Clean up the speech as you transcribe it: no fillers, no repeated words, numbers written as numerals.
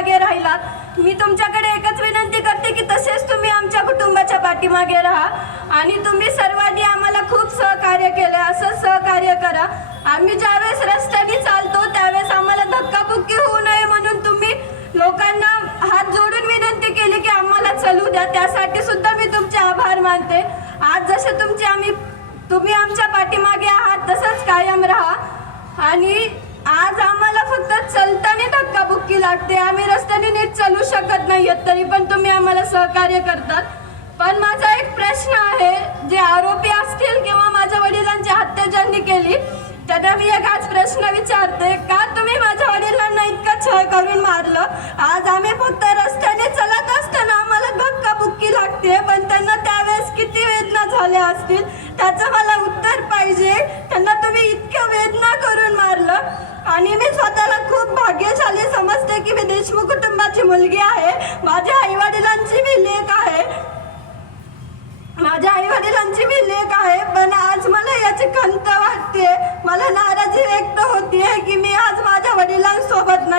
पाठीमागे राहिलात। मी तुमच्याकडे एकच विनंती करते की तसेच तुम्ही आमच्या कुटुंबाच्या पाठीमागे राहा आणि तुम्ही सर्वांनी आम्हाला खूप सहकार्य केले, असंच सहकार्य करा। आम्ही ज्यावेळेस रस्त्याने चालतो त्यावेळेस आम्हाला धक्काबुक्की होऊ नये म्हणून तुम्ही लोकांना हात जोडून विनंती केली की आम्हाला चलू द्या, त्यासाठी सुद्धा मी तुमचे आभार मानते। आज जसे तुम्ही आमच्या पाठीमागे आहात तसंच कायम राहा। आणि आज आम्हाला फक्त चलताना धक्काबुक्की लागते, आम्ही रस्त्याने नीट चालू शकत नाहीयेत, तरी पण तुम्ही आम्हाला सहकार्य करतात। पण माझा एक प्रश्न आहे, जे आरोपी असतील किंवा माझ्या वडिलांची हत्या ज्यांनी केली त्यांना मी एक आज प्रश्न विचारते, का तुम्ही माझ्या वडिलांना इतकं छळ करून मारलं? आज आम्ही फक्त रस्त्याने चलत असताना आम्हाला धक्काबुक्की लागते, पण त्यांना त्यावेळेस किती वेदना झाल्या असतील त्याचं मला उत्तर पाहिजे। त्यांना तुम्ही इतक्या वेदना करून मारलं आणि मी स्वतःला खूप भाग्यशाली समजते की मी देशमुख कुटुंबाची मुलगी आहे, माझ्या आईवडिलांची मी लेक आहे, पण आज मला याची खंत वाटते, मला नाराजी व्यक्त होतीये की मी आज माझ्या वडिलांसोबत नाही।